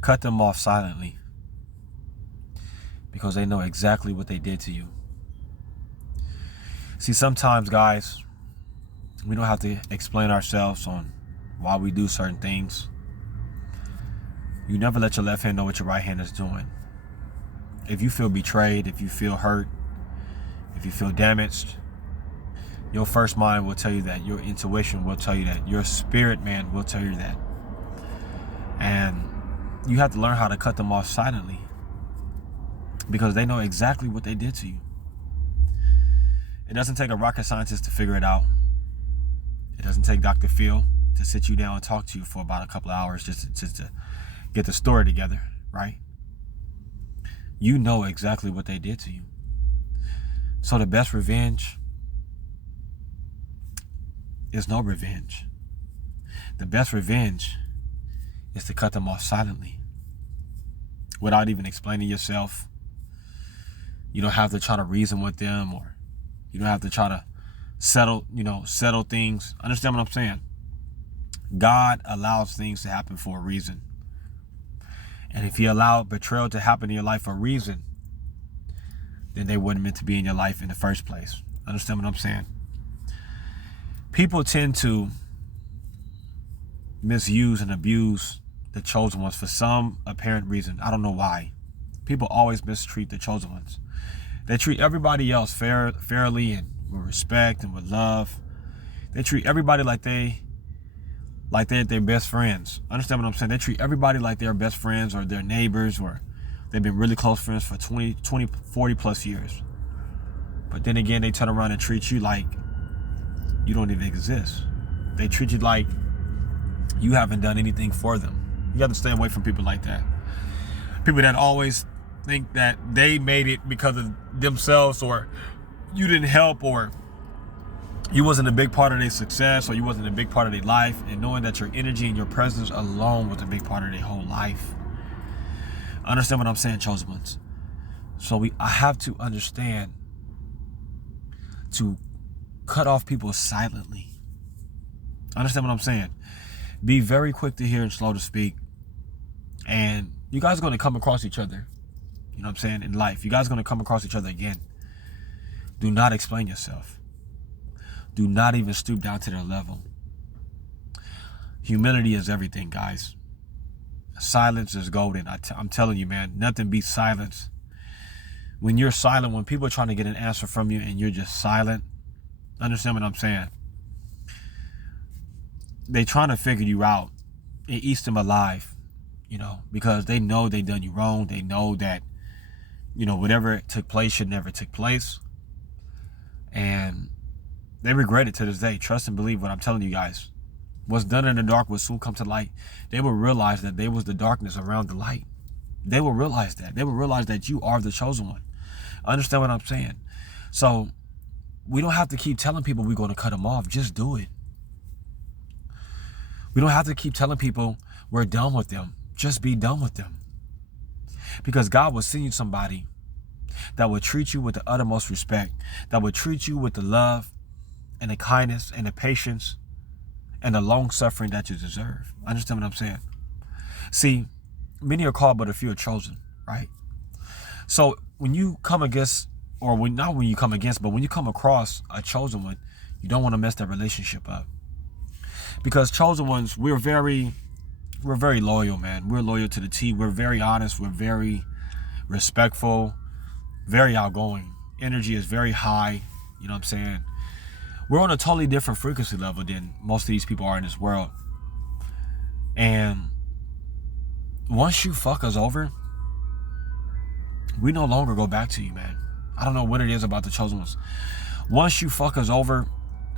Cut them off silently, because they know exactly what they did to you. See, sometimes, guys, we don't have to explain ourselves on why we do certain things. You never let your left hand know what your right hand is doing. If you feel betrayed, if you feel hurt, if you feel damaged, your first mind will tell you that. Your intuition will tell you that. Your spirit man will tell you that. And you have to learn how to cut them off silently, because they know exactly what they did to you. It doesn't take a rocket scientist to figure it out. It doesn't take Dr. Phil to sit you down and talk to you for about a couple of hours just to get the story together, right? You know exactly what they did to you. So the best revenge is no revenge. The best revenge is to cut them off silently, without even explaining yourself. You don't have to try to reason with them, or you don't have to try to settle things. Understand what I'm saying? God allows things to happen for a reason. And if he allowed betrayal to happen in your life for a reason, then they weren't meant to be in your life in the first place. Understand what I'm saying? People tend to misuse and abuse the chosen ones for some apparent reason. I don't know why. People always mistreat the chosen ones. They treat everybody else fairly and with respect and with love. They treat everybody like they're their best friends. Understand what I'm saying? They treat everybody like they're best friends or their neighbors, or they've been really close friends for 20, 40 plus years. But then again, they turn around and treat you like you don't even exist. They treat you like you haven't done anything for them. You got to stay away from people like that. People that always think that they made it because of themselves, or you didn't help, or you wasn't a big part of their success, or you wasn't a big part of their life, and knowing that your energy and your presence alone was a big part of their whole life. Understand what I'm saying, chosen ones? So I have to understand to cut off people silently. Understand what I'm saying? Be very quick to hear and slow to speak. And you guys are going to come across each other. You know what I'm saying? In life, you guys are going to come across each other again. Do not explain yourself. Do not even stoop down to their level. Humility is everything, guys. Silence is golden. I'm telling you, man, nothing beats silence. When you're silent, when people are trying to get an answer from you and you're just silent, understand what I'm saying? They trying to figure you out and eat them alive, because they know they done you wrong. They know that, whatever took place should never take place. And they regret it to this day. Trust and believe what I'm telling you guys. What's done in the dark will soon come to light. They will realize that there was the darkness around the light. They will realize that. They will realize that you are the chosen one. Understand what I'm saying? So we don't have to keep telling people we're going to cut them off. Just do it. We don't have to keep telling people we're done with them. Just be done with them. Because God will send you somebody that will treat you with the uttermost respect, that will treat you with the love and the kindness and the patience and the long suffering that you deserve. Understand what I'm saying? See, many are called, but a few are chosen, right? So when you come against, or not when you come against, but when you come across a chosen one, you don't want to mess that relationship up. Because chosen ones, we're very loyal, man. We're loyal to the T. We're very honest. We're very respectful, very outgoing. Energy is very high. You know what I'm saying? We're on a totally different frequency level than most of these people are in this world. And once you fuck us over, we no longer go back to you, man. I don't know what it is about the chosen ones. Once you fuck us over,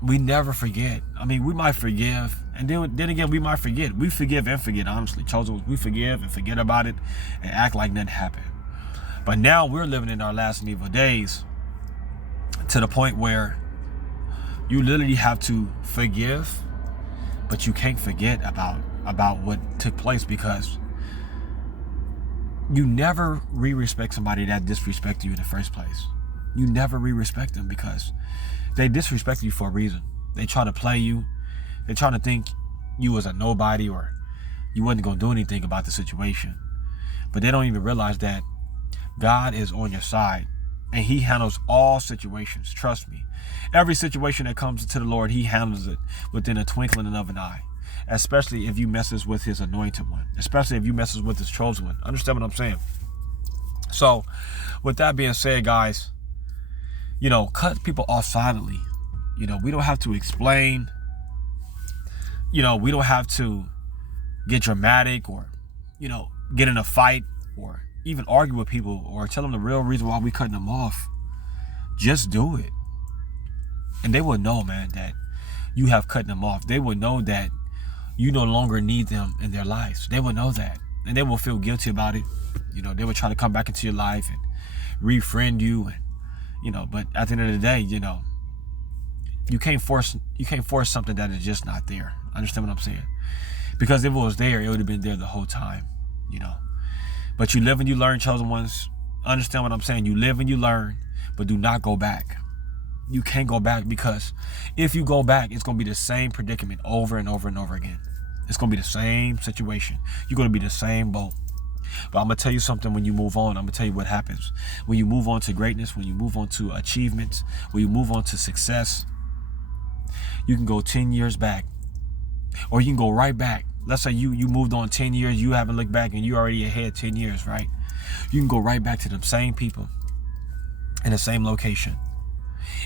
we never forget. I mean, we might forgive, and then again, we might forget. We forgive and forget, honestly. Chosen ones, we forgive and forget about it and act like nothing happened. But now we're living in our last and evil days, to the point where you literally have to forgive, but you can't forget about what took place, because you never re-respect somebody that disrespected you in the first place. You never re-respect them, because they disrespect you for a reason. They try to play you. They try to think you was a nobody, or you wasn't going to do anything about the situation. But they don't even realize that God is on your side, and he handles all situations. Trust me. Every situation that comes to the Lord, he handles it within a twinkling of an eye, especially if you messes with his anointed one, especially if you messes with his chosen one. Understand what I'm saying? So with that being said, guys, cut people off silently. We don't have to explain. We don't have to get dramatic or, get in a fight or even argue with people or tell them the real reason why we cutting them off. Just do it. And they will know, man, that you have cut them off. They will know that you no longer need them in their lives. They will know that. And they will feel guilty about it. They will try to come back into your life and refriend you. And, but at the end of the day, you can't force something that is just not there. Understand what I'm saying? Because if it was there, it would have been there the whole time, But you live and you learn, chosen ones. Understand what I'm saying? You live and you learn, but do not go back. You can't go back, because if you go back, it's going to be the same predicament over and over and over again. It's going to be the same situation. You're going to be the same boat. But I'm going to tell you something. When you move on, I'm going to tell you what happens. When you move on to greatness, when you move on to achievements, when you move on to success, you can go 10 years back, or you can go right back. Let's say you moved on 10 years, you haven't looked back, and you already ahead 10 years, right? You can go right back to them same people in the same location.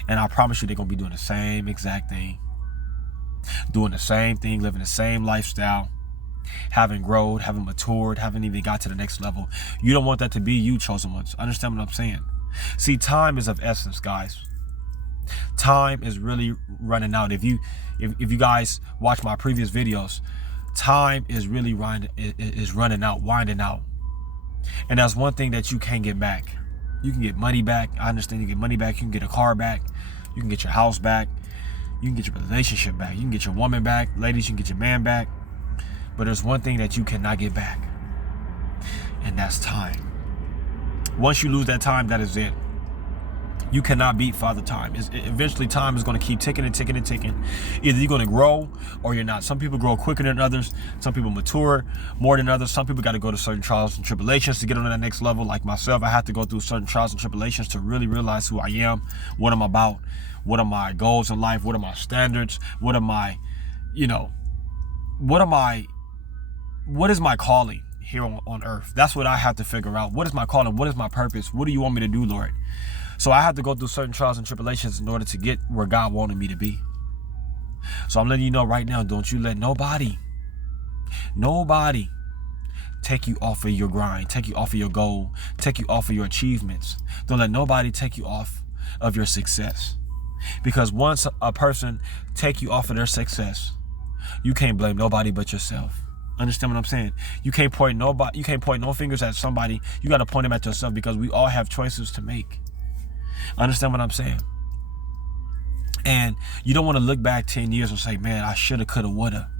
And I promise you, they're going to be doing the same exact thing. Doing the same thing, living the same lifestyle, haven't grown, haven't matured, haven't even got to the next level. You don't want that to be you, chosen ones. Understand what I'm saying? See, time is of essence, guys. Time is really running out. If you guys watch my previous videos, time is really running out, winding out. And that's one thing that you can't get back. You can get money back. I understand you get money back. You can get a car back. You can get your house back. You can get your relationship back. You can get your woman back. Ladies, you can get your man back. But there's one thing that you cannot get back, and that's time. Once you lose that time, that is it. You cannot beat Father Time. Eventually, time is going to keep ticking and ticking and ticking. Either you're going to grow or you're not. Some people grow quicker than others. Some people mature more than others. Some people got to go to certain trials and tribulations to get on that next level. Like myself, I had to go through certain trials and tribulations to really realize who I am, what I'm about, what are my goals in life, what are my standards, what is my calling here on earth. That's what I have to figure out. What is my calling? What is my purpose? What do you want me to do, Lord? So I had to go through certain trials and tribulations in order to get where God wanted me to be. So I'm letting you know right now, don't you let nobody take you off of your grind, take you off of your goal, take you off of your achievements. Don't let nobody take you off of your success. Because once a person take you off of their success, you can't blame nobody but yourself. Understand what I'm saying? You can't point no fingers at somebody. You got to point them at yourself, because we all have choices to make. Understand what I'm saying? And you don't want to look back 10 years and say, man, I shoulda, coulda, woulda.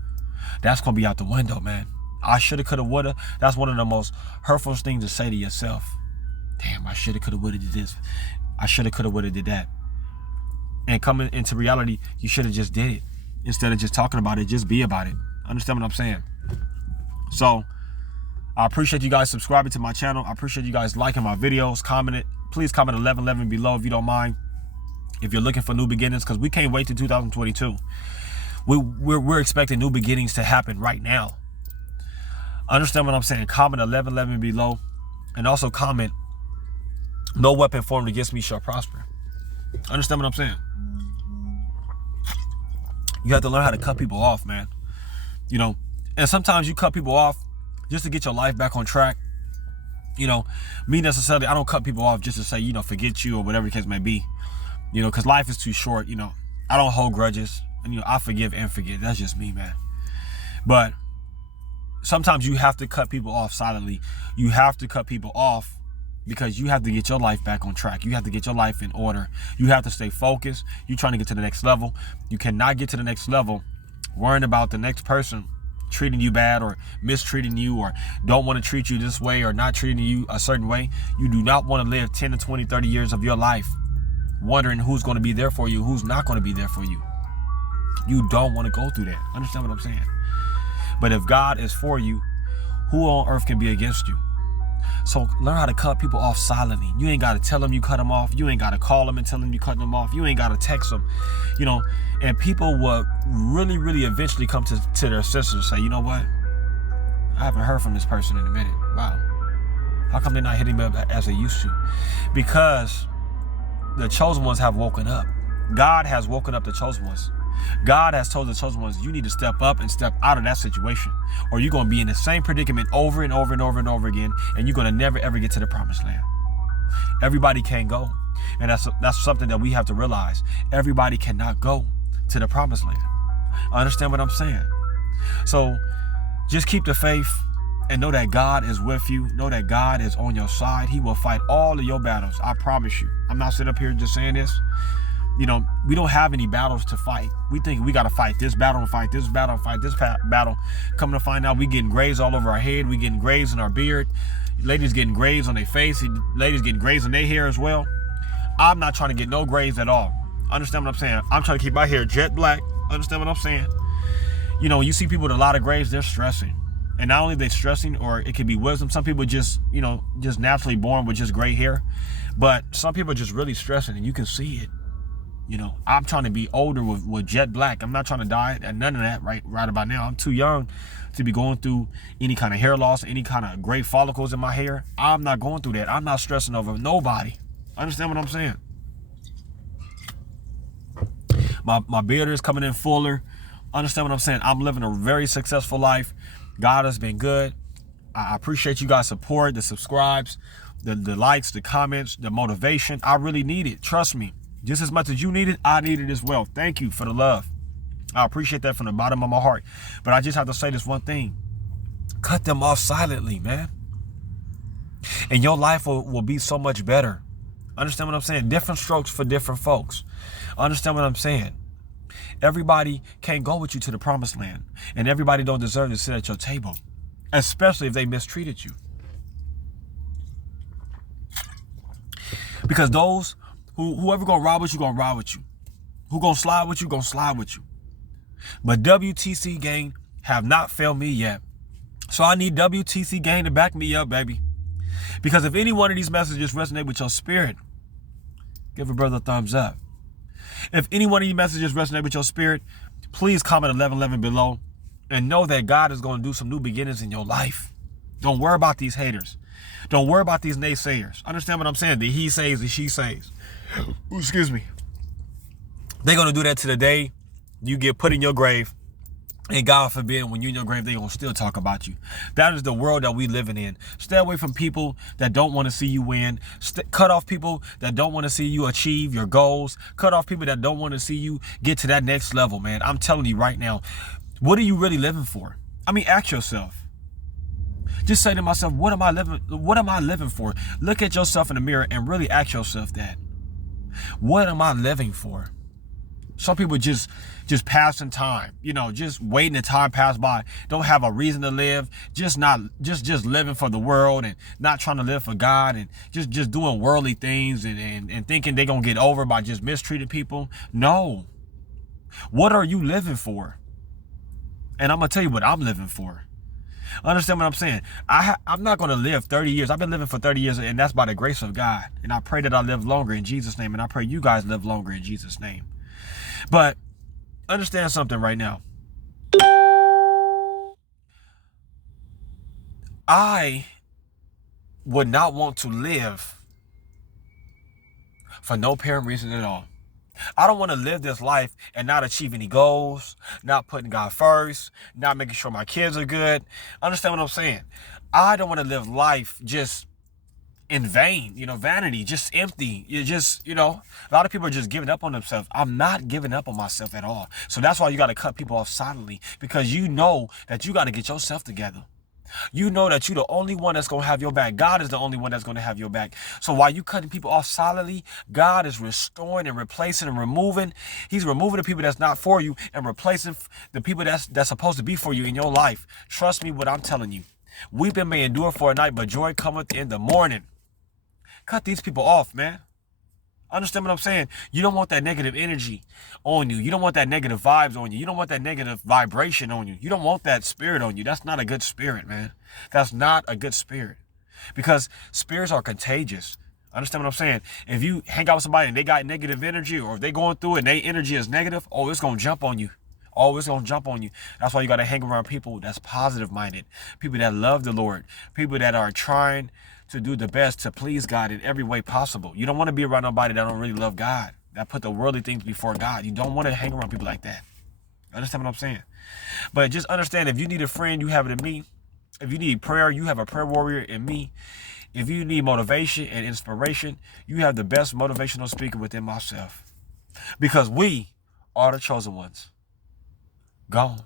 That's going to be out the window, man. I shoulda, coulda, woulda. That's one of the most hurtful things to say to yourself. Damn, I shoulda, coulda, woulda did this. I shoulda, coulda, woulda did that. And coming into reality, you should have just did it. Instead of just talking about it, just be about it. Understand what I'm saying? So I appreciate you guys subscribing to my channel. I appreciate you guys liking my videos, commenting. Please comment 1111 below if you don't mind. If you're looking for new beginnings, because we can't wait till 2022. We're expecting new beginnings to happen right now. Understand what I'm saying? Comment 1111 below, and also comment, no weapon formed against me shall prosper. Understand what I'm saying? You have to learn how to cut people off, man. And sometimes you cut people off just to get your life back on track. Me necessarily, I don't cut people off just to say, forget you or whatever the case may be. Because life is too short. I don't hold grudges. And, I forgive and forget. That's just me, man. But sometimes you have to cut people off silently. You have to cut people off because you have to get your life back on track. You have to get your life in order. You have to stay focused. You're trying to get to the next level. You cannot get to the next level worrying about the next person treating you bad or mistreating you or don't want to treat you this way or not treating you a certain way. You do not want to live 10 to 20, 30 years of your life wondering who's going to be there for you, who's not going to be there for you. You don't want to go through that. Understand what I'm saying? But if God is for you, who on earth can be against you? So learn how to cut people off silently. You ain't got to tell them you cut them off. You ain't got to call them and tell them you cut them off. You ain't got to text them, you know, and people will really, really eventually come to their senses and say, you know what? I haven't heard from this person in a minute. Wow. How come they're not hitting me up as they used to? Because the chosen ones have woken up. God has woken up the chosen ones. God has told the chosen ones, you need to step up and step out of that situation, or you're going to be in the same predicament over and over and over and over again, and you're going to never, ever get to the promised land. Everybody can't go. And that's something that we have to realize. Everybody cannot go to the promised land. Understand what I'm saying? So just keep the faith and know that God is with you. Know that God is on your side. He will fight all of your battles. I promise you. I'm not sitting up here just saying this. You know, we don't have any battles to fight. We think we got to fight this battle and fight this battle and fight this battle. Coming to find out, we getting graves all over our head. We getting graves in our beard. Ladies getting graves on their face. Ladies getting graves in their hair as well. I'm not trying to get no graves at all. Understand what I'm saying? I'm trying to keep my hair jet black. Understand what I'm saying? You know, when you see people with a lot of graves, they're stressing. And not only are they stressing, or it could be wisdom. Some people just, you know, just naturally born with just gray hair. But some people are just really stressing, and you can see it. You know, I'm trying to be older with jet black. I'm not trying to die and none of that right about now. I'm too young to be going through any kind of hair loss, any kind of gray follicles in my hair. I'm not going through that. I'm not stressing over nobody. Understand what I'm saying? My beard is coming in fuller. Understand what I'm saying? I'm living a very successful life. God has been good. I appreciate you guys' support, the subscribes, the likes, the comments, the motivation. I really need it. Trust me. Just as much as you need it, I need it as well. Thank you for the love. I appreciate that from the bottom of my heart. But I just have to say this one thing. Cut them off silently, man. And your life will be so much better. Understand what I'm saying? Different strokes for different folks. Understand what I'm saying? Everybody can't go with you to the promised land. And everybody don't deserve to sit at your table. Especially if they mistreated you. Because those whoever gonna ride with you, gonna ride with you. Who gonna slide with you, gonna slide with you. But W.T.C Gang have not failed me yet. So I need W.T.C Gang to back me up, baby. Because if any one of these messages resonate with your spirit, give a brother a thumbs up. If any one of these messages resonate with your spirit, please comment 1111 below and know that God is going to do some new beginnings in your life. Don't worry about these haters. Don't worry about these naysayers. Understand what I'm saying? The he says, the she says. Ooh, excuse me. They're going to do that to the day you get put in your grave. And God forbid, when you're in your grave, they're going to still talk about you. That is the world that we living in. Stay away from people that don't want to see you win. Cut off people that don't want to see you achieve your goals. Cut off people that don't want to see you get to that next level, man. I'm telling you right now, what are you really living for? I mean, ask yourself. Just say to myself, what am I living for? Look at yourself in the mirror and really ask yourself that. What am I living for? Some people just passing time, you know, just waiting the time pass by. Don't have a reason to live. Just living for the world and not trying to live for God and just doing worldly things and thinking they're going to get over by just mistreating people. No. What are you living for? And I'm going to tell you what I'm living for. Understand what I'm saying? I'm not going to live 30 years. I've been living for 30 years, and that's by the grace of God. And I pray that I live longer in Jesus' name. And I pray you guys live longer in Jesus' name. But understand something right now. I would not want to live for no apparent reason at all. I don't want to live this life and not achieve any goals, not putting God first, not making sure my kids are good. Understand what I'm saying? I don't want to live life just in vain, you know, vanity, just empty. A lot of people are just giving up on themselves. I'm not giving up on myself at all. So that's why you got to cut people off silently, because you know that you got to get yourself together. You know that you're the only one that's going to have your back. God is the only one that's going to have your back. So while you cutting people off silently, God is restoring and replacing and removing. He's removing the people that's not for you and replacing the people that's supposed to be for you in your life. Trust me what I'm telling you. Weeping may endure for a night, but joy cometh in the morning. Cut these people off, man. Understand what I'm saying? You don't want that negative energy on you. You don't want that negative vibes on you. You don't want that negative vibration on you. You don't want that spirit on you. That's not a good spirit, man. That's not a good spirit. because spirits are contagious. Understand what I'm saying? If you hang out with somebody and they got negative energy, or if they going through it and their energy is negative, oh, it's going to jump on you. Oh, it's going to jump on you. That's why you got to hang around people that's positive minded, people that love the Lord, people that are trying to do the best to please God in every way possible. You don't want to be around nobody that don't really love God, that put the worldly things before God. You don't want to hang around people like that. Understand what I'm saying? But just understand, if you need a friend, you have it in me. If you need prayer, you have a prayer warrior in me. If you need motivation and inspiration, you have the best motivational speaker within myself. Because we are the chosen ones. Gone.